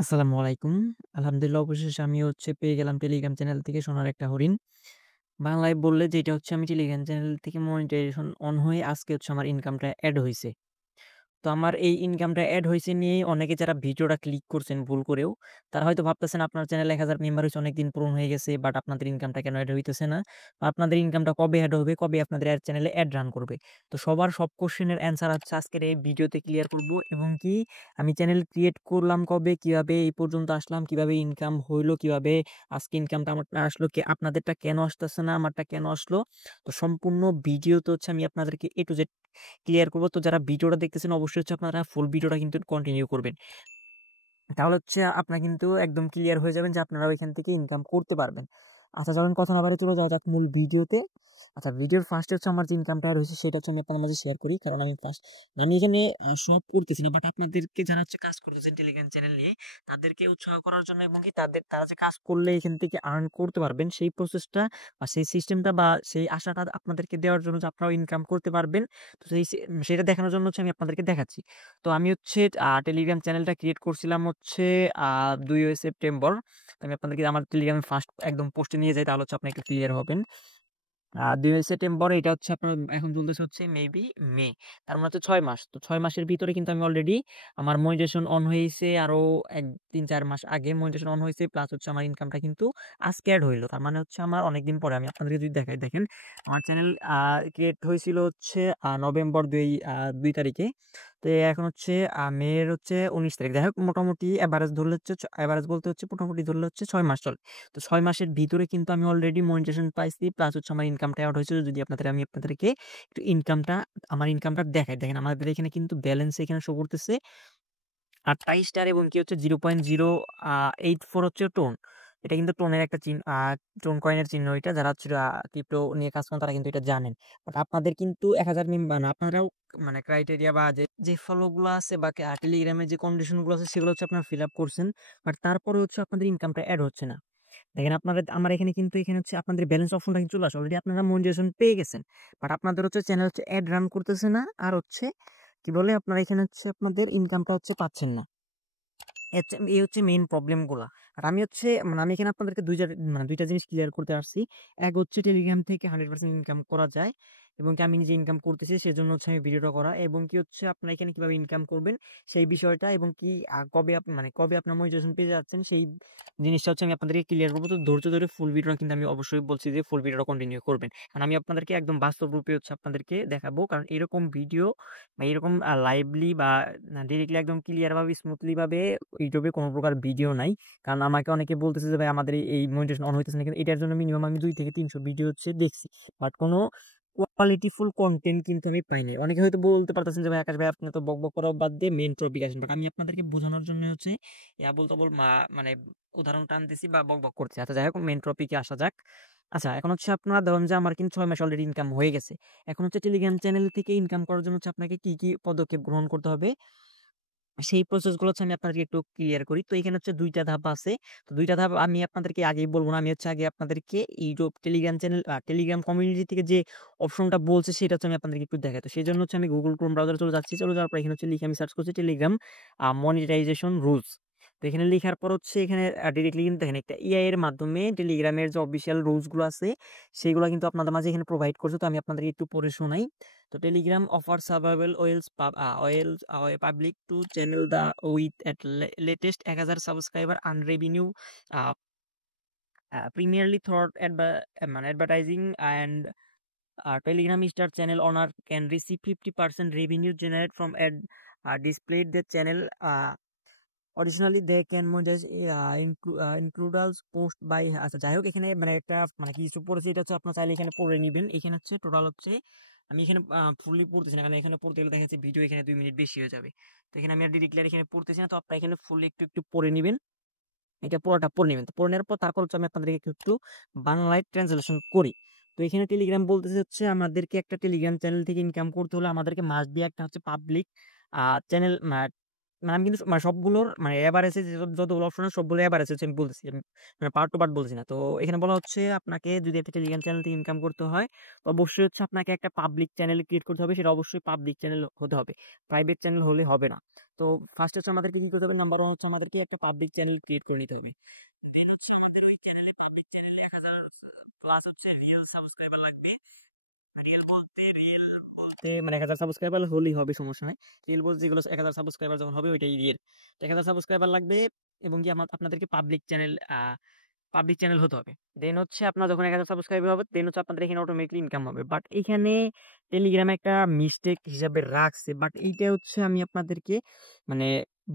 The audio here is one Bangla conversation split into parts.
আসসালামু আলাইকুম। আলহামদুলিল্লাহ অবশেষে আমি পেয়ে গেলাম টেলিগ্রাম চ্যানেল থেকে সোনার একটা হরিণ। বাংলায় বললে যেটা আমি টেলিগ্রাম চ্যানেল থেকে মনিটাইজেশন অন হয়ে আজকে আমার ইনকামটা এড হইছে। তো আমার এই ইনকামটা এড হইছে নিয়েই অনেকে যারা ভিডিওটা ক্লিক করছেন ভুল করেও, তারা হয়তো ভাবতেছেন আপনার চ্যানেলে ১,০০০ মেম্বার হইছে অনেকদিন পূরণ হয়ে গেছে, বাট আপনাদের ইনকামটা কেন এড হইতেছে না? বা আপনাদের ইনকামটা কবে এড হবে? কবে আপনাদের চ্যানেলে এড রান করবে? তো সবার সব কোয়েশ্চেনের অ্যান্সার আজকের এই ভিডিওতে ক্লিয়ার করব এবং কি আমি চ্যানেল ক্রিয়েট করলাম কবে, কিভাবে এই পর্যন্ত আসলাম, কিভাবে ইনকাম হইলো, কিভাবে আজকে ইনকামটা আমারটা আসলো, আপনাদেরটা কেন আসতেছে না, আমারটা কেন আসলো? তো সম্পূর্ণ ভিডিওতে আমি আপনাদেরকে A to Z ক্লিয়ার করব। তো যারা ভিডিওটা দেখতেছেন অবশ্যই আপনারা ফুল ভিডিওটা কিন্তু কন্টিনিউ করবেন। তাহলে আপনারা কিন্তু একদম ক্লিয়ার হয়ে যাবেন যে আপনারা ওইখান থেকে ইনকাম করতে পারবেন। আচ্ছা চলেন কথা না বাড়িয়ে চলে যাওয়া যাক মূল ভিডিওতে। আচ্ছা ভিডিওর ফার্স্টে আমার যে ইনকামটা এড হইছে সেটা আমি আপনাদের মাঝে শেয়ার করি। কারণ আমি এখানে সব করতেছি না, বাট আপনাদেরকে যারা কাজ করতেছেন টেলিগ্রাম চ্যানেল নিয়ে তাদেরকে উৎসাহ করার জন্য এবং কি তারা যে কাজ করলে এখান থেকে আর্ন করতে পারবেন সেই প্রসেসটা বা সেই সিস্টেমটা বা সেই আশাটা আপনাদেরকে দেওয়ার জন্য যে আপনারাও ইনকাম করতে পারবেন। তো সেটা দেখানোর জন্য আমি আপনাদেরকে দেখাচ্ছি। তো আমি টেলিগ্রাম চ্যানেলটা ক্রিয়েট করছিলাম ২ সেপ্টেম্বর। তো আমি আপনাদেরকে আমার টেলিগ্রামে ফার্স্ট একদম পোস্টে নিয়ে যাই, তাহলে আপনি একটু ক্লিয়ার হবেন। ২ সেপ্টেম্বর এটা আপনার এখন চলতেছে মেবি মে। তার মানে ৬ মাস। তো ৬ মাসের ভিতরে কিন্তু আমি অলরেডি আমার মনিটাইজেশন অন হয়েছে আরো ৩-৪ মাস আগে মনিটাইজেশন অন হয়েছে। প্লাস আমার ইনকামটা কিন্তু আজকে এড হইলো। তার মানে আমার অনেকদিন পরে আমি আপনাদেরকে যদি দেখাই, দেখেন আমার চ্যানেল ক্রিয়েট হয়েছিল নভেম্বর ২ তারিখে। তো এখন মের ১৯ তারিখ। যাই হোক মোটামুটি এভারেজ ধরলে এভারেজ বলতে মোটামুটি ধরলে ৬ মাস চলে। তো ৬ মাসের ভিতরে কিন্তু আমি অলরেডি মনিটাইজেশন পাইছি। প্লাস আমার ইনকামটা এড হয়েছিল। যদি আমি আপনাদেরকে একটু আমার ইনকামটা দেখাই। দেখেন আমাদের এখানে কিন্তু ব্যালেন্স এখানে শো করতেছে ২৮ স্টার এবং কি 0.084 টোন। এটা কিন্তু টোনের একটা টোন কয়েনের চিহ্ন এটা। যারা ক্রিপ্টো নিয়ে কাজ করেন তারা কিন্তু এটা জানেন। বাট আপনাদের কিন্তু ১,০০০ মেম্বার না, আপনারাও মানে ক্রাইটেরিয়া বা যে ফলো গুলো আছে বা টেলিগ্রামের যে কন্ডিশন গুলো আছে সেগুলো আপনারা ফিল আপ করছেন। বাট তারপরে আপনাদের ইনকামটা এড হচ্ছে না। দেখেন আমার এখানে কিন্তু এখানে আপনাদের ব্যালেন্স অপশনটা কিন্তু চলে আসে। অলরেডি আপনারা মনিটাইজেশন পেয়ে গেছেন। বাট আপনাদের চ্যানেল এড রান করতেছে না। আর কি বলে আপনারা এখানে আপনাদের ইনকামটা পাচ্ছেন না। এই মেইন প্রবলেম গুলা। আর আমি মানে আমি এখানে আপনাদেরকে ২টা জিনিস ক্লিয়ার করতে আসছি। এক টেলিগ্রাম থেকে 100% ইনকাম করা যায় এবং কি আমি নিজে ইনকাম করতেছি সেজন্য আমি ভিডিওটা করা এবং কি আপনারা এখানে কিভাবে ইনকাম করবেন সেই বিষয়টা এবং কি কবে আপনার মনিটাইজেশন পেয়ে যাচ্ছেন সেই জিনিসটা আমি আপনাদেরকে ক্লিয়ার করবো। তো ধৈর্য ধরে ফুল ভিডিওটা কিন্তু আমি অবশ্যই বলছি যে ফুল ভিডিওটা কন্টিনিউ করবেন। কারণ আমি আপনাদেরকে একদম বাস্তব রূপে আপনাদেরকে দেখাবো। কারণ এরকম ভিডিও বা এরকম লাইভলি বা ডিরেক্টলি একদম ক্লিয়ার ভাবে স্মুথলি ভাবে ইউটিউবে কোনো প্রকার ভিডিও নাই। কারণ আমাকে অনেকে বলতেছে যে ভাই আমাদের এই মনিটাইজেশন অন হইতেছে না, কিন্তু এটার জন্য মিনিমাম আমি ২ থেকে ৩০০ ভিডিও দেখছি, বাট কোনো কোয়ালিটিফুল কন্টেন্ট কিন্তু আমি পাইনি। অনেকে হয়তো বলতে পারতেছেন যে ভাই আকাশ ভাই আপনি তো বকবক করা বাদ দিয়ে মেইন টপিক আসেন, বাট আমি আপনাদেরকে বোঝানোর জন্য আবোল তাবোল মানে উদাহরণ টানতেছি বা বকবক করছি। আচ্ছা যাই হোক মেইন টপিকে আসা যাক। আচ্ছা এখন আপনারা ধরুন যে আমার কিন্তু ৬ মাস অলরেডি ইনকাম হয়ে গেছে। এখন টেলিগ্রাম চ্যানেল থেকে ইনকাম করার জন্য আপনাকে কি কি পদক্ষেপ গ্রহণ করতে হবে সেই প্রসেস গুলো আমি আপনাদেরকে একটু ক্লিয়ার করি। তো এখানে ২টা ধাপ আছে। তো ২টা ধাপ আমি আপনাদেরকে আগেই বলবো না। আমি আগে আপনাদেরকে YouTube Telegram channel Telegram community থেকে যে অপশনটা বলছে সেটা আমি আপনাদেরকে একটু দেখাই। তো সেজন্য আমি গুগল ক্রোম ব্রাউজারে চলে যাচ্ছি। চলে যাওয়ার পর এখানে লিখে আমি সার্চ করছি টেলিগ্রাম মনিটাইজেশন রুলস। তো এখানে লেখার পর এখানে ডিরেক্টলি কিন্তু দেখেন একটা এআই এর মাধ্যমে টেলিগ্রামের যে অফিসিয়াল রুলস গুলো আছে সেগুলো কিন্তু আপনাদের মাঝে এখানে প্রোভাইড করছে। তো আমি আপনাদেরকে একটু পড়ে শোনাই। তো Telegram offers survival public to channel the with at latest ১,০০০ subscriber and revenue uh, primarily through advertising and Telegram star channel owner can receive 50% revenue generated from ad displayed the channel. Additionally they can monetize include post by আচ্ছা যাই হোক এখানে মানে একটা মানে কিছু পড়েছে এটা আপনারা চাইলে এখানে পড়ে নিবেন। এখানে টোটাল আমি এখানে ফুললি পড়তেছি না, কারণ এখানে পড়তে গেলে দেখা যাচ্ছে ভিডিও এখানে 2 মিনিট বেশি হয়ে যাবে। তো এখানে আমি আর ডিরেক্টলি এখানে পড়তেছি না। তো আপনারা এখানে ফুললি একটু পড়ে নিবেন। এটা পুরোটা পড়ে নিবেন। তো পড়ে নেওয়ার পর তারপর আমি আপনাদেরকে একটু বাংলায় ট্রান্সলেশন করি। তো এখানে টেলিগ্রাম বলতেছে আমাদেরকে একটা টেলিগ্রাম চ্যানেল থেকে ইনকাম করতে হলে আমাদেরকে মাস্ট বি একটা পাবলিক চ্যানেল মানে আমি কিন্তু সবগুলোর মানে এভারেজে যতগুলো অপশন আছে সবগুলো এভারেজ আমি বলতেছি, আমি মানে পার্ট টু পার্ট বলছি না। তো এখানে বলা আপনাকে যদি একটা টেলিগ্রাম চ্যানেল থেকে ইনকাম করতে হয় তো অবশ্যই আপনাকে একটা পাবলিক চ্যানেল ক্রিয়েট করতে হবে। সেটা অবশ্যই পাবলিক চ্যানেল হতে হবে, প্রাইভেট চ্যানেল হলে হবে না। তো ফার্স্ট হচ্ছে আমাদেরকে কি করতে হবে, নাম্বার 1 হচ্ছে আমাদেরকে একটা পাবলিক চ্যানেল ক্রিয়েট করে নিতে হবে। দেন হচ্ছে আমাদের ওই চ্যানেলে পাবলিক চ্যানেলে 1000 প্লাস হচ্ছে রিয়েল সাবস্ক্রাইবার লাগবে। রিয়েল বলতে মানে 1000 সাবস্ক্রাইবার হলেই হবে, সমস্যা নাই। রিয়েল বলতে যেগুলো 1000 সাবস্ক্রাইবার যখন হবে ওইটাই রিয়েল। তো 1000 সাবস্ক্রাইবার লাগবে এবং কি আপনাদেরকে পাবলিক চ্যানেল হতে হবে। দেন হচ্ছে আপনার যখন 1000 সাবস্ক্রাইবার হবে দেন হচ্ছে আপনাদের এখানে অটোমেটিকলি ইনকাম হবে। বাট এখানে টেলিগ্রামে একটা মিস্টেক হিসাবে রাখছে, বাট এইটা হচ্ছে আমি আপনাদেরকে মানে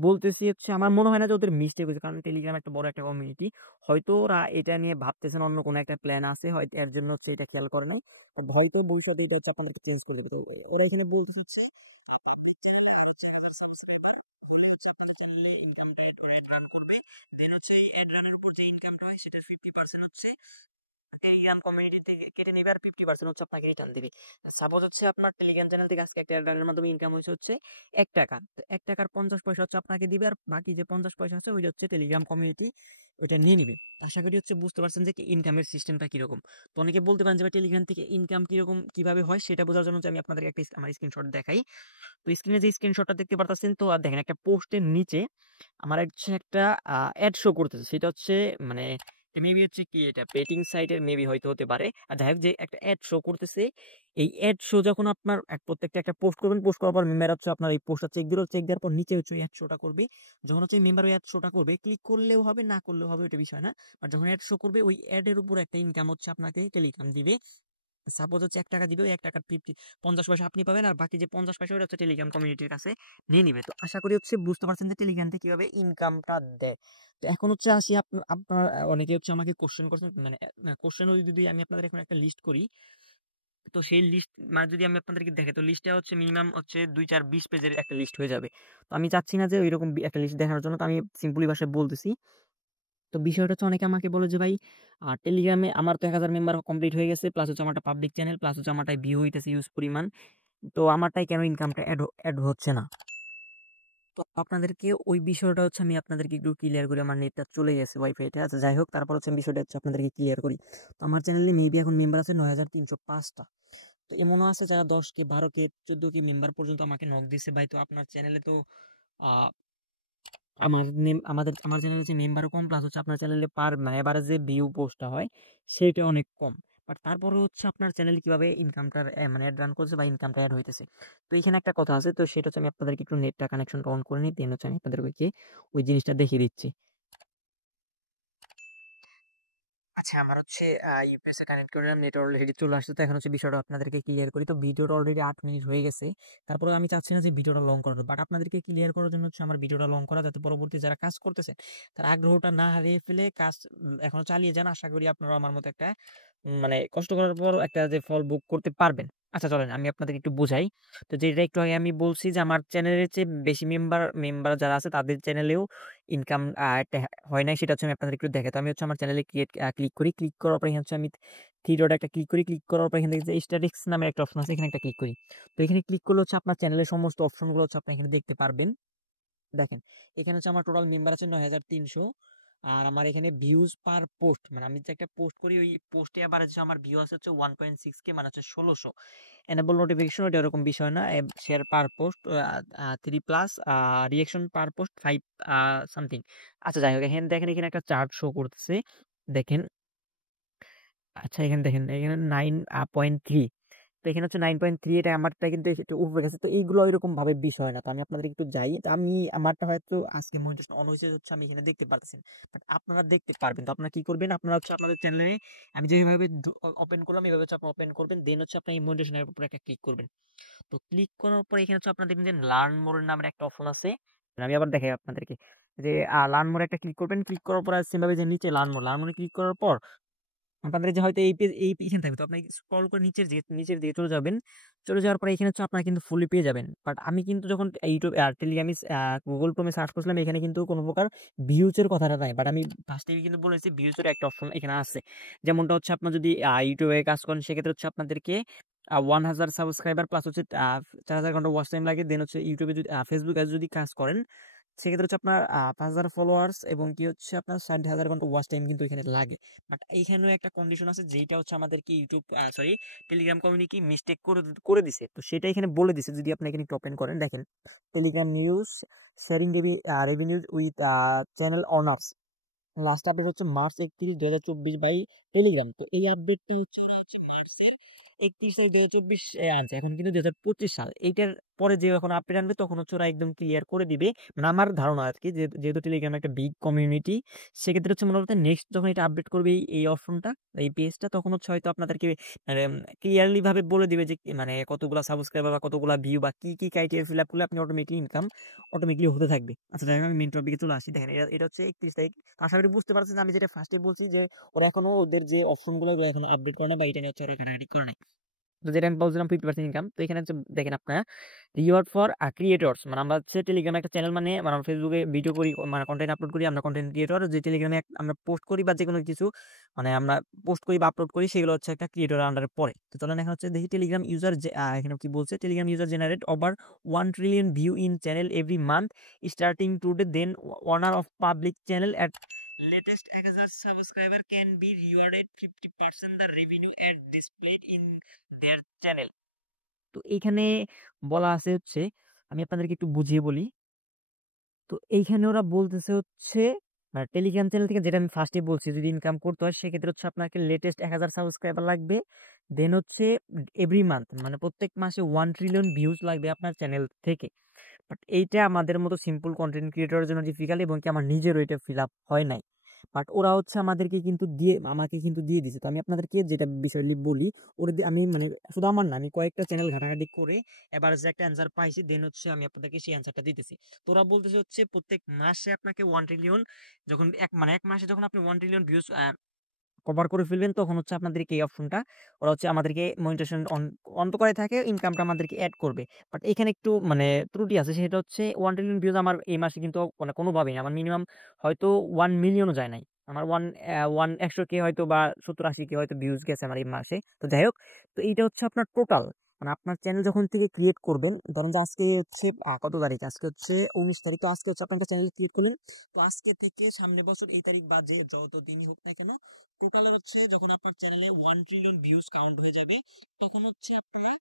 বলতেছি হচ্ছে আমার মনে হয় না যে ওদের মিস্টেক হয়েছে, কারণ টেলিগ্রাম একটা বড় একটা কমিউনিটি। হয়তো ওরা এটা নিয়ে ভাবতেছেন অন্য কোনো একটা প্ল্যান আছে, হয়তো এর জন্য হচ্ছে এটা খেয়াল করে নাই। তো হয়তো ভবিষ্যতে এটা হচ্ছে আপনাদেরকে চেঞ্জ করে দেবে। তো ওরা এখানে বলতে চাচ্ছে আপনার চ্যানেলে আর হচ্ছে 1000 সাবস্ক্রাইবার হলে হচ্ছে আপনাদের চ্যানেলে ইনকামটা অ্যাড রান করবে। দেন হচ্ছে এই অ্যাড রানের উপর যে ইনকামটা হয় সেটার 50% হচ্ছে টেলিগ্রাম কমিউনিটি থেকে কেটে নেবে আর 50% হচ্ছে আপনাকে রিটার্ন দিবে। সাপোজ হচ্ছে আপনার টেলিগ্রাম চ্যানেল থেকে আজকে একটা অ্যাড রানের মাধ্যমে ইনকাম হয়েছে হচ্ছে 1 টাকা। তো 1 টাকার 50 পয়সা হচ্ছে আপনাকে দিবে আর বাকি যে 50 পয়সা আছে ওইটা হচ্ছে টেলিগ্রাম কমিউনিটি ওইটা নিয়ে নিবে। আশা করি হচ্ছে বুঝতে পারছেন যে ইনকামের সিস্টেমটা কিরকম। তো অনেকে বলতে পারেন যে ভাই টেলিগ্রাম থেকে ইনকাম কিরকম কিভাবে হয় সেটা বোঝার জন্য হচ্ছে আমি আপনাদেরকে একটা আমার স্ক্রিনশট দেখাই। তো স্ক্রিনে যে স্ক্রিনশটটা দেখতে পারতেছেন, তো আর দেখেন একটা পোস্টের নিচে আমার হচ্ছে একটা অ্যাড শো করতেছে, সেটা হচ্ছে মানে মেবি হচ্ছে কি এটা বেটিং সাইটের মেবি হয়তো হতে পারে। আর যাই হোক যে একটা অ্যাড শো করতেছে, এই অ্যাড শো যখন আপনার প্রত্যেকটা একটা পোস্ট করবেন, পোস্ট করার পর মেম্বার হচ্ছে আপনার এই পোস্টটা চেক দিল, চেক দেওয়ার পর নিচে হচ্ছে অ্যাড শোটা করবে। যখন হচ্ছে মেম্বার ওই অ্যাড শোটা করবে ক্লিক করলেও হবে না করলেও হবে, ওইটা বিষয় না। আর যখন অ্যাড শো করবে ওই অ্যাডের উপর একটা ইনকাম হচ্ছে আপনাকে টেলিগ্রাম দিবে। সাপোজ হচ্ছে 1 টাকা দিবে, ওই 1 টাকার 50 পয়সা আপনি পাবেন আর বাকি যে 50 পয়সা ওটা হচ্ছে টেলিগ্রাম কমিউনিটির কাছে নিয়ে নিবে। তো আশা করি হচ্ছে বুঝতে পারছেন যে টেলিগ্রাম থেকে কিভাবে ইনকামটা দেয়। তো এখন হচ্ছে আসি আপনার অনেকে হচ্ছে আমাকে কোশ্চেন করছেন, মানে কোশ্চেন যদি আমি আপনাদের এখন একটা লিস্ট করি, তো সেই লিস্ট মানে যদি আমি আপনাদেরকে দেখে, তো লিস্টটা হচ্ছে মিনিমাম হচ্ছে 2 4 20 পেজের একটা লিস্ট হয়ে যাবে। তো আমি চাচ্ছি না যে ওইরকম একটা লিস্ট দেখানোর জন্য, তো আমি সিম্পলি ভাষায় বলতেছি। তো বিষয়টা হচ্ছে অনেকে আমাকে বলে যে ভাই টেলিগ্রামে আমার তো 1000 মেম্বার কমপ্লিট হয়ে গেছে, প্লাস হচ্ছে আমারটা পাবলিক চ্যানেল, প্লাস হচ্ছে আমারটাই ভিউ হইতেছে ইউজ পরিমাণ, তো আমারটাই কেন ইনকামটা অ্যাড হচ্ছে না। তো আপনাদেরকে ওই বিষয়টা হচ্ছে আমি আপনাদেরকে একটু ক্লিয়ার করি। আমার নেটটা চলে গেছে ওয়াইফাইতে, আচ্ছা যাই হোক, তারপর হচ্ছে আমি বিষয়টা হচ্ছে আপনাদেরকে ক্লিয়ার করি। তো আমার চ্যানেলে মেবি এখন মেম্বার আছে 9305টা। তো এমনও আছে যারা 10K 12K 14K মেম্বার পর্যন্ত আমাকে নক দিছে, ভাই তো আপনার চ্যানেলে তো আহ আমার চ্যানেলে যে মেম্বারও কম, প্লাস হচ্ছে আপনার চ্যানেলে পার মানে এবারে যে ভিউ পোস্টটা হয় সেটা অনেক কম। বাট তারপরে হচ্ছে আপনার চ্যানেলে কিভাবে ইনকামটা মানে অ্যাড রান করছে বা ইনকামটা অ্যাড হইতেছে। তো এখানে একটা কথা আছে, তো সেটা হচ্ছে আমি আপনাদেরকে একটু নেটটা কানেকশনটা অন করে নিই, দেন হচ্ছে আমি আপনাদেরকে ওই জিনিসটা দেখিয়ে দিচ্ছি। আচ্ছা, আমার হচ্ছে ইউপিএস এ কানেক্ট করলাম, নেট অলরেডি চলে আসছে। তো এখন হচ্ছে বিষয়টা আপনাদেরকে ক্লিয়ার করি। তো ভিডিওটা অলরেডি 8 মিনিট হয়ে গেছে, তারপরে আমি চাচ্ছি না যে ভিডিওটা লং করার, বাট আপনাদেরকে ক্লিয়ার করার জন্য হচ্ছে আমার ভিডিওটা লং করা, যাতে পরবর্তী যারা কাজ করতেছেন তার আগ্রহটা না হারিয়ে ফেলে কাজ এখনো চালিয়ে যান। আশা করি আপনারা আমার মতো একটা মানে কষ্ট করার পর একটা যে ফল ভোগ করতে পারবেন। আচ্ছা চলেন আমি আপনাদেরকে একটু বোঝাই। তো যেটা একটু আগে আমি বলছি যে আমার চ্যানেলের চেয়ে বেশি মেম্বার যারা আছে তাদের চ্যানেলেও ইনকাম হয় নাই, সেটা হচ্ছে আমি আপনাদের একটু দেখাই। তো আমি হচ্ছে আমার চ্যানেলে ক্লিক করি, ক্লিক করার পর এখানে হচ্ছে আমি থ্রি ডট একটা ক্লিক করি, ক্লিক করার পর এখানে দেখি যে স্ট্যাটিক্স নামে একটা অপশন আছে, এখানে একটা ক্লিক করি। তো এখানে ক্লিক করলে হচ্ছে আপনার চ্যানেলের সমস্ত অপশনগুলো হচ্ছে আপনি এখানে দেখতে পারবেন। দেখেন এখানে হচ্ছে আমার টোটাল মেম্বার আছে 9300, আর আমার এখানে ভিউজ পার পোস্ট মানে আমি যে একটা পোস্ট করি ওই পোস্টে আবার হচ্ছে আমার ভিউ আছে হচ্ছে 1.6K, মানে হচ্ছে 1600। এনেবল নোটিফিকেশন ওটা এরকম বিষয় না, শেয়ার পার পোস্ট 3+, রিয়েকশন পার পোস্ট 5 সামথিং। আচ্ছা যাই হোক, এখানে দেখেন এখানে একটা চার্ট শো করতেছে, দেখেন। আচ্ছা এখানে দেখেন এখানে 9.3, তো এখানে হচ্ছে 9.3, এটা আমারটা কিন্তু একটু উপরে গেছে। তো এইগুলো এরকম ভাবে বিষয় না। তো আমি আপনাদের একটু যাই, তো আমি আমারটা হয়তো আজকে মনিটাইজেশন অন হয়েছে হচ্ছে আমি এখানে দেখতে পারতেছি, বাট আপনারা দেখতে পারবেন। তো আপনারা কি করবেন, আপনারা হচ্ছে আপনাদের চ্যানেলে আমি যেভাবে ওপেন করলাম এইভাবে হচ্ছে আপনি ওপেন করবেন, দেন হচ্ছে আপনি এই মনিটাইজেশনের উপরে একটা ক্লিক করবেন। তো ক্লিক করার পর এখানে হচ্ছে আপনারা দেখবেন যে লার্ন মোর নামের একটা অপশন আছে। আমি আবার দেখাই আপনাদেরকে যে লার্ন মোর একটা ক্লিক করবেন, ক্লিক করার পর সেমভাবে যে নিচে লার্ন মোরে ক্লিক করার পর আপনাদের যে হয়তো এই পেজ এই এখানে থাকবে, তো আপনি স্ক্রল করে নিচের দিকে চলে যাবেন। চলে যাওয়ার পরে এখানে হচ্ছে আপনারা কিন্তু ফুলি পেয়ে যাবেন। বাট আমি কিন্তু যখন ইউটিউব টেলিগ্রামে গুগল ক্রোমে সার্চ করছিলাম, এখানে কিন্তু কোনো প্রকার ভিউজের কথাটা নাই। বাট আমি ফার্স্টেই কিন্তু বলেছি ভিউজের একটা অপশন এখানে আছে। যেমনটা হচ্ছে আপনার যদি ইউটিউবে কাজ করেন সেক্ষেত্রে হচ্ছে আপনাদেরকে 1000 সাবস্ক্রাইবার প্লাস হচ্ছে 4000 ঘন্টা ওয়াচ টাইম লাগে। দেন হচ্ছে ইউটিউবে যদি ফেসবুকে যদি কাজ করেন সেক্ষেত্রে হচ্ছে আপনার ৫,০০০ ফলোয়ার্স এবং কি হচ্ছে আপনার ৬০,০০০ ঘন্টা ওয়াচ টাইম কিন্তু এখানে লাগে। বাট এইখানেও একটা কন্ডিশন আছে, যেইটা হচ্ছে আমাদেরকে YouTube sorry Telegram community mistake করে দিছে। তো সেটা এখানে বলে দিছে, যদি আপনি এখানে একটু ওপেন করেন দেখেন, Telegram news sharing revenues with channel owners, last update হচ্ছে মার্চ 31, 2024 বাই টেলিগ্রাম। তো এই আপডেটটি হচ্ছে ওরা হচ্ছে মার্চের 31 তারিখ 2024 আনছে, এখন কিন্তু 2025 সাল। এইটার পরে যে যখন আপডেট আনবে তখন হচ্ছে ওরা একদম ক্লিয়ার করে দিবে, মানে আমার ধারণা আর কি, যেহেতু টেলিগ্রাম একটা বিগ কমিউনিটি, সেক্ষেত্রে হচ্ছে মনে করতে নেক্সট যখন এটা আপডেট করবে এই অপশনটা, এই পেজটা, তখন হচ্ছে হয়তো আপনাদেরকে ক্লিয়ারলি ভাবে বলে দিবে যে মানে কতগুলা সাবস্ক্রাইবার বা কতগুলা ভিউ বা কি কি ক্রাইটেরিয়া ফিল আপ করলে আপনি অটোমেটিকলি হতে থাকবে। আচ্ছা যাই হোক, আমি মেন টপিকে চলে আসি। দেখেন এটা হচ্ছে 31 তারিখ। আশা করি বুঝতে পারছেন আমি যেটা ফার্স্টে বলছি, যে ওরা এখনো ওদের যে অপশনগুলো এখনো আপডেট করে না, বা এটা নিয়ে হচ্ছে ওরা ঘাটাঘাটি করে নাই। তো যেটা আমি বলছিলাম 50% ইনকাম, তো এখানে হচ্ছে দেখেন আপনার রিওয়ার্ড ফর ক্রিয়েটর্স, মানে আমরা হচ্ছে টেলিগ্রামে একটা চ্যানেল, মানে আমরা ফেসবুকে ভিডিও করি, মানে কন্টেন্ট আপলোড করি, আমরা কন্টেন্ট ক্রিয়েটর, যে টেলিগ্রামে আমরা পোস্ট করি বা যে কোনো কিছু মানে আমরা পোস্ট করি বা আপলোড করি, সেগুলো হচ্ছে একটা ক্রিয়েটর আন্ডারে পড়ে। তো চলেন এখন হচ্ছে দেখি টেলিগ্রাম ইউজার, এখানে কি বলছে, Telegram user generate over 1 trillion view in channel every month starting today, then owner of public channel at latest 1000 subscriber can be rewarded 50% the revenue and displayed in their channel। তো এইখানে বলা আছে হচ্ছে, আমি আপনাদেরকে একটু বুঝিয়ে বলি। তো এইখানে ওরা বলতেছে হচ্ছে টেলিগ্রাম চ্যানেল থেকে, যেটা আমি ফার্স্টে বলছি, যদি ইনকাম করতে হয় সেক্ষেত্রে হচ্ছে আপনাকে লেটেস্ট 1000 সাবস্ক্রাইবার লাগবে, দেন হচ্ছে এভরি মান্থ, মানে প্রত্যেক মাসে 1 ট্রিলিয়ন ভিউজ লাগবে আপনার চ্যানেল থেকে। বাট এইটা আমাদের মতো সিম্পল কন্টেন্ট ক্রিয়েটরের জন্য ডিফিকাল্ট, এবং কি আমার নিজেরও এটা ফিল আপ হয় নাই। বাট ওরা হচ্ছে আমাকে কিন্তু দিয়ে দিছে। তো আমি আপনাদেরকে যেটা বিষয়টি বলি, আমি মানে শুধু আমার না, আমি কয়েকটা চ্যানেল ঘাটাঘাটি করে এবার যে একটা অ্যান্সার পাইছি, দেন হচ্ছে আমি আপনাদেরকে সেই অ্যান্সারটা দিতেছি। তো ওরা বলতেছে হচ্ছে প্রত্যেক মাসে আপনাকে 1 ট্রিলিয়ন, যখন এক মাসে যখন আপনি 1 ট্রিলিয়ন ভিউজ কভার করে ফেলবেন, তখন হচ্ছে আপনাদেরকে এই অপশনটা ওরা হচ্ছে আমাদেরকে মনিটাইজেশন অন তো করে থাকে, ইনকামটা আমাদেরকে অ্যাড করবে। বাট এখানে একটু মানে ত্রুটি আছে, সেটা হচ্ছে 1 ট্রিলিয়ন ভিউজ আমার এই মাসে কিন্তু মানে কোনোভাবেই না, আমার মিনিমাম হয়তো 1 মিলিয়নও যায় নাই। আমার 100K হয়তো বা 70-80K হয়তো ভিউজ গেছে আমার এই মাসে। তো যাই হোক, তো এইটা হচ্ছে আপনার টোটাল, মানে আপনার চ্যানেল যখন থেকে ক্রিয়েট করবেন, ধরেন যে আজকে হচ্ছে কত তারিখ, আজকে হচ্ছে 19 তারিখ, তো আজকে হচ্ছে আপনি একটা চ্যানেল ক্রিয়েট করলেন, তো আজকে থেকে সামনে বছর এই তারিখ বা যে যত দিনই হোক না কেন, টোটালে হচ্ছে যখন আপনার চ্যানেলে 1 ট্রিলিয়ন ভিউজ কাউন্ট হয়ে যাবে, তখন হচ্ছে আপনারা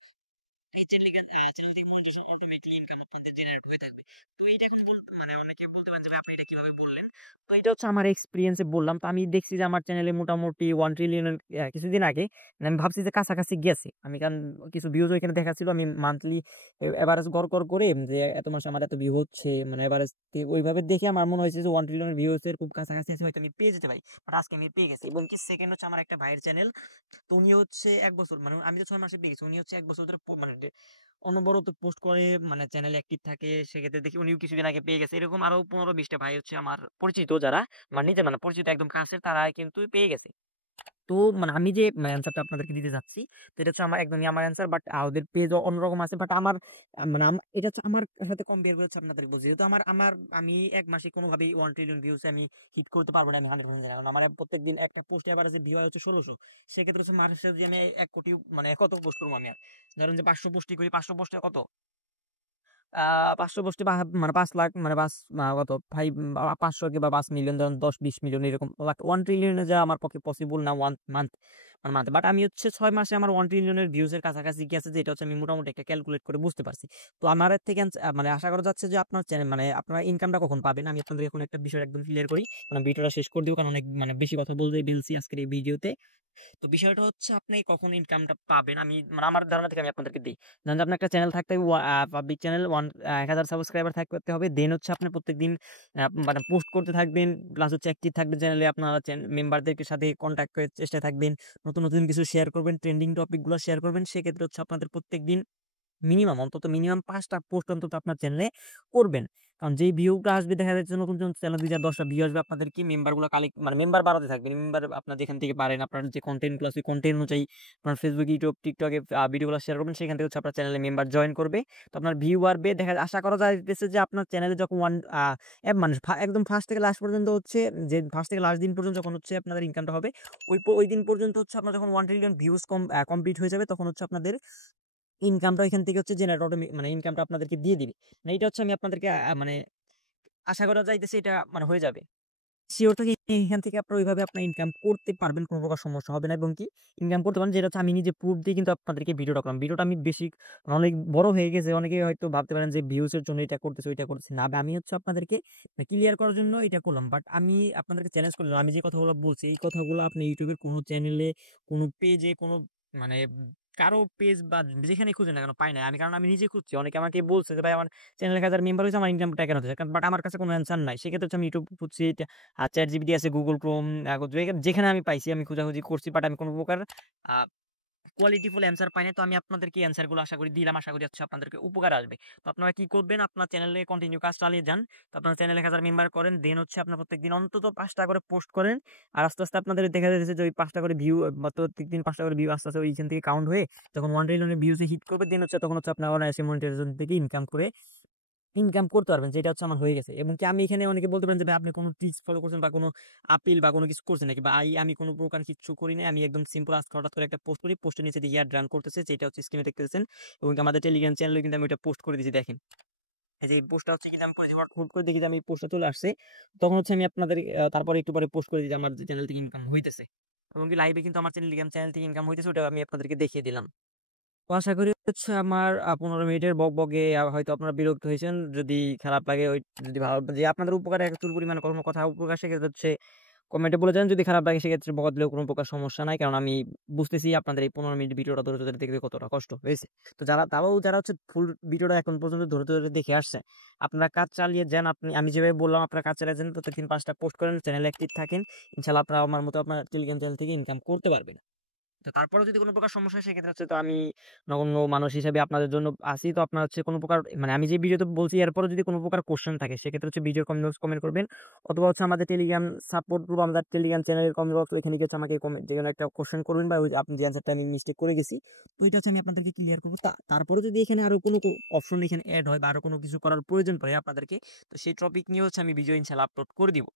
এই চ্যানেল থেকে মনিটাইজেশন অটোমেটিক্যালি ইনকাম আপনাদের জেনারেট হয়ে থাকবে। তো এইটা এখন মানে অনেকে বলতে পারেন যে ভাই আপনি এটা কিভাবে বললেন। তো এটা হচ্ছে আমার এক্সপেরিয়েন্সে বললাম। তো আমি দেখছি যে আমার চ্যানেলে মোটামুটি 1 ট্রিলিয়নের কিছুদিন আগে, মানে আমি ভাবছি যে কাছাকাছি গেছে। আমি কারণ কিছু ভিউজ ওইখানে দেখাচ্ছিল, আমি মান্থলি এভারেজ গড় করে যে এত মাসে আমার এত ভিউ হচ্ছে, মানে এভারেজ ওইভাবে দেখে আমার মনে হয়েছে যে 1 ট্রিলিয়নের ভিউজ এর খুব কাছাকাছি আছে, হয়তো আমি পেয়ে যেতে পারি। বাট আজকে আমি পেয়ে গেছি। এবং কি সেকেন্ড হচ্ছে আমার একটা ভাইয়ের চ্যানেল, তো উনি হচ্ছে 1 বছর, মানে আমি তো 6 মাসে পেয়ে গেছি, উনি হচ্ছে 1 বছর ধরে মানে অনবরত পোস্ট করে, মানে চ্যানেল অ্যাক্টিভ থাকে। সেক্ষেত্রে দেখি উনিও কিছুদিন আগে পেয়ে গেছে। এরকম আরো 15-20টা ভাই হচ্ছে আমার পরিচিত, যারা আমার নিজের মানে পরিচিত একদম কাছের, তারা কিন্তু পেয়ে গেছে। তো মানে আমি যে অ্যান্সারটা আপনাদেরকে দিতে যাচ্ছি, তো এটা হচ্ছে আমার একদমই আমার অ্যান্সার। বাট ওদের পেজ অন্যরকম আছে। বাট আমার মানে এটা হচ্ছে আমার সাথে কম্পেয়ার করে হচ্ছে আপনাদের বলছি, যেহেতু আমি এক মাসে কোনোভাবেই 1 ট্রিলিয়ন ভিউজ আমি হিট করতে পারবো না, আমি 100% জানি। কারণ আমার প্রত্যেকদিন একটা পোস্টে এভারেজে ভিউ হয় হচ্ছে 1600। সেক্ষেত্রে হচ্ছে মাসে যদি আমি 1 কোটি, মানে কত পোস্ট করবো আমি আর, ধরুন যে 500 পোস্টই করি, 500 পোস্টে কত 500 পোস্টে মানে 5 লাখ, মানে 5 কত 500 কে বা 5 মিলিয়ন, ধরুন 10-20 মিলিয়ন এরকম লাখ, 1 ট্রিলিয়নে যাওয়া আমার পক্ষে পসিবল না ওয়ান মান্থ, মানে মান্থ। বাট আমি হচ্ছে 6 মাসে আমার 1 ট্রিলিয়নের ভিউজ এর কাছাকাছি গেছে, যেটা হচ্ছে আমি মোটামুটি একটা ক্যালকুলেট করে বুঝতে পারছি। তো আমার এর থেকে মানে আশা করা যাচ্ছে যে আপনার চ্যানেল, মানে আপনারা ইনকামটা কখন পাবেন, আমি আপনাদের এখন একটা বিষয় একদম ক্লিয়ার করি, মানে ভিডিওটা শেষ করে দিব, কারণ অনেক মানে বেশি কথা বলতে বলছি আজকের এই ভিডিওতে। তো বিষয়টা হচ্ছে আপনি কখন ইনকামটা পাবেন, আমি মানে আমার ধারণা থেকে আমি আপনাদেরকে দিই। ধরেন যে আপনার একটা চ্যানেল থাকতে হবে, পাবলিক চ্যানেল 1000 সাবস্ক্রাইবার থাকতে হবে, দেন হচ্ছে আপনি প্রত্যেকদিন মানে পোস্ট করতে থাকবেন, প্লাস হচ্ছে অ্যাক্টিভ থাকবেন চ্যানেলে, আপনার মেম্বারদের সাথে কন্ট্যাক্ট করার চেষ্টা থাকবেন, নতুন নতুন কিছু শেয়ার করবেন, ট্রেন্ডিং টপিকগুলো শেয়ার করবেন। সেক্ষেত্রে হচ্ছে আপনাদের প্রত্যেকদিন মিনিমাম 5টা পোস্ট অন্তত আপনার চ্যানেলে করবেন। কারণ যেই ভিউটা আসবে, দেখা যাচ্ছে নতুন চ্যানেল 2-10টা ভিউ আসবে, আপনাদের কি মেম্বারগুলো কালেক্ট, মানে মেম্বার বাড়াতে থাকবেন। মেম্বার আপনার যেখান থেকে পারেন, আপনার যে কন্টেন্টগুলো আছে, কন্টেন্ট অনুযায়ী আপনার ফেসবুক, ইউটিউব, টিকটকে ভিডিওগুলো শেয়ার করবেন, সেখান থেকে হচ্ছে আপনার চ্যানেলে মেম্বার জয়েন করবে। তো আপনার ভিউ বাড়বে, আশা করা যাইতেছে যে আপনার চ্যানেলে যখন মানে একদম ফার্স্ট থেকে লাস্ট পর্যন্ত হচ্ছে, যে ফার্স্ট থেকে লাস্ট দিন পর্যন্ত যখন হচ্ছে আপনাদের ইনকামটা হবে, ওই দিন পর্যন্ত হচ্ছে আপনার যখন 1 ট্রিলিয়ন ভিউজ কমপ্লিট হয়ে যাবে, তখন হচ্ছে আপনাদের ইনকামটা এখান থেকে হচ্ছে জেনারেট মানে ইনকামটা আপনাদেরকে দিয়ে দিবে। মানে এটা হচ্ছে আমি আপনাদেরকে মানে আশা করা যাইতেছে এটা মানে হয়ে যাবে। সিওর থাকি এখান থেকে আপনার ওইভাবে আপনার ইনকাম করতে পারবেন। কোন প্রকার সমস্যা হবে না এবং কি ইনকাম করতে পারেন। যেটা হচ্ছে আমি নিজে প্রুফ দিয়ে কিন্তু আপনাদেরকে ভিডিওটা করলাম। ভিডিওটা আমি বেশি অনেক বড় হয়ে গেছে। অনেকেই হয়তো ভাবতে পারেন যে ভিউজ এর জন্য এটা করতেছি, ওইটা করতেছি। না, আমি হচ্ছে আপনাদেরকে ক্লিয়ার করার জন্য এটা করলাম। বাট আমি আপনাদেরকে চ্যালেঞ্জ করলাম। আমি যে কথাগুলো বলছি এই কথাগুলো আপনি YouTube এর কোন চ্যানেলে, কোন পেজে, কোন মানে কারো পেজ বা যেখানে খুঁজেন না কেন পাই নাই। কারণ আমি নিজে খুঁজছি। অনেকে আমাকে বলছে যে ভাই আমার চ্যানেলে ১,০০০ মেম্বার হইছে, আমার ইনকামটা কেন হচ্ছে? বাট আমার কাছে কোনো অ্যানসার নাই। সেক্ষেত্রে হচ্ছে আমি YouTube খুঁজছি, ChatGPT আছে, Google Chrome, যেখানে আমি পাইছি আমি খোঁজাখুঁজি করছি। বাট আমি কোন প্রকার আ কোয়ালিটিফুল অ্যান্সার পাই নাই। তো আমি আপনাদেরকে অ্যান্সার গুলো আশা করি দিলাম। আশা করি হচ্ছে আপনাদেরকে উপকারে আসবে। তো আপনারা কি করবেন? আপনার চ্যানেলে কন্টিনিউ কাজ চালিয়ে যান। তো আপনার চ্যানেলে ১,০০০ মেম্বার করেন। দেন হচ্ছে আপনার প্রত্যেকদিন অন্তত ৫ টা করে পোস্ট করেন। আর আস্তে, আস্তে আপনাদের দেখা যাচ্ছে যে ওই ৫ টা করে ভিউ বা প্রত্যেকদিন ৫ টা করে ভিউ আস্তে, আস্তে ওইখান থেকে কাউন্ট হয়ে যখন 1 ট্রিলিয়ন এর ভিউজ এ হিট করবে দেন হচ্ছে তখন হচ্ছে আপনার অনায়াসে মনিটাইজেশন থেকে ইনকাম করতে পারবেন। যেটা হচ্ছে আমার হয়ে গেছে। এবং কি আমি এখানে অনেকে বলতে পারেন যে ভাই আপনি কোন ট্রিক্স ফলো করছেন বা কোন আপিল বা কোন কিছু করছেন নাকি? বা আমি কোন প্রকার কিচ্ছু করি নাই। আমি একদম সিম্পল আজকে হঠাৎ করে একটা পোস্ট করি। পোস্টের নিচে দেখি এড রান করতেছে, যেটা হচ্ছে স্ক্রিনে দেখতেছেন। এবং কি আমাদের টেলিগ্রাম চ্যানেলে কিন্তু আমি ওইটা পোস্ট করে দিয়েছি, দেখেন। এই যে এই পোস্টটা হচ্ছে কিন্তু আমি করেছি, হুট করে দেখি যে আমি পোস্টটা চলে আসছে। তখন হচ্ছে আমি আপনাদের তারপরে একটু পরে পোস্ট করে দিই যে আমার চ্যানেল থেকে ইনকাম হইতেছে। এবং কি লাইভে কিন্তু আমার টেলিগ্রাম চ্যানেল থেকে ইনকাম হইতেছে, ওটা আমি আপনাদেরকে দেখিয়ে দিলাম। তো আশা করি হচ্ছে আমার ১৫ মিনিটের বকবকে হয়তো আপনারা বিরক্ত হয়েছেন। যদি খারাপ লাগে, যদি ভালো যে আপনাদের উপকারে প্রচুর পরিমাণে কোনো কথা উপকার, সেক্ষেত্রে হচ্ছে কমেন্টে বলে যান। যদি খারাপ লাগে সেক্ষেত্রে বদলেও কোনো প্রকার সমস্যা নাই। কারণ আমি বুঝতেছি আপনাদের এই ১৫ মিনিট ভিডিওটা ধরে, ধরে দেখতে কতটা কষ্ট হয়েছে। তো যারা হচ্ছে ফুল ভিডিওটা এখন পর্যন্ত ধরে, ধরে দেখে আসছে, আপনারা কাজ চালিয়ে যান। আমি যেভাবে বললাম আপনারা কাজ চালিয়ে যান। প্রত্যেকদিন ৫ টা পোস্ট করেন, চ্যানেলে অ্যাক্টিভ থাকেন। ইনশাআল্লাহ আপনারা আমার মতো আপনার টেলিগ্রাম চ্যানেল থেকে ইনকাম করতে পারবেন। তো তারপরেও যদি কোনো প্রকার সমস্যা হয় সেক্ষেত্রে হচ্ছে তো আমি নগণ্য মানুষ হিসেবে আপনাদের জন্য আছি। তো আপনার হচ্ছে কোনো প্রকার মানে আমি যে ভিডিওতে বলছি এরপরেও যদি কোনো প্রকার কোয়েশ্চেন থাকে সেক্ষেত্রে হচ্ছে ভিডিওর কমেন্ট করবেন। অথবা হচ্ছে আমাদের টেলিগ্রাম সাপোর্ট গ্রুপ, আমাদের টেলিগ্রাম চ্যানেলের কমেন্ট বক্স, ওইখানে গিয়ে হচ্ছে আমাকে যেকোনো একটা কোয়েশ্চেন করবেন বা ওই যে আপনি যে অ্যান্সারটা আমি মিস্টেক করে গেছি তো এটা হচ্ছে আমি আপনাদেরকে ক্লিয়ার করবো। তারপরে যদি এখানে আরো কোনো অপশন এখানে এড হয় বা আরো কোনো কিছু করার প্রয়োজন পড়ে আপনাদেরকে, তো সেই টপিক নিয়ে হচ্ছে আমি ভিডিও ইনশাআল্লাহ আপলোড করে দিব।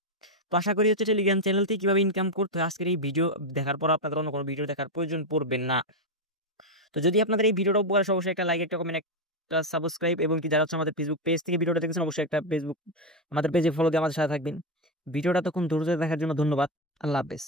তো আশা করি হচ্ছে টেলিগ্রাম চ্যানেল থেকে কিভাবে ইনকাম করতে হয় আজকের এই ভিডিও দেখার পর আপনাদের অন্য কোনো ভিডিও দেখার প্রয়োজন পড়বে না। তো যদি আপনাদের এই ভিডিওটা উপকার আসে অবশ্যই একটা লাইক, একটা কমেন্ট, একটা সাবস্ক্রাইব এবং কি যারা হচ্ছে আমাদের ফেসবুক পেজ থেকে ভিডিওটা দেখছেন অবশ্যই একটা আমাদের পেজে ফলো দিয়ে আমাদের সাথে থাকবেন। ভিডিওটা এতক্ষণ ধৈর্য ধরে দেখার জন্য ধন্যবাদ। আল্লাহ হাফেজ।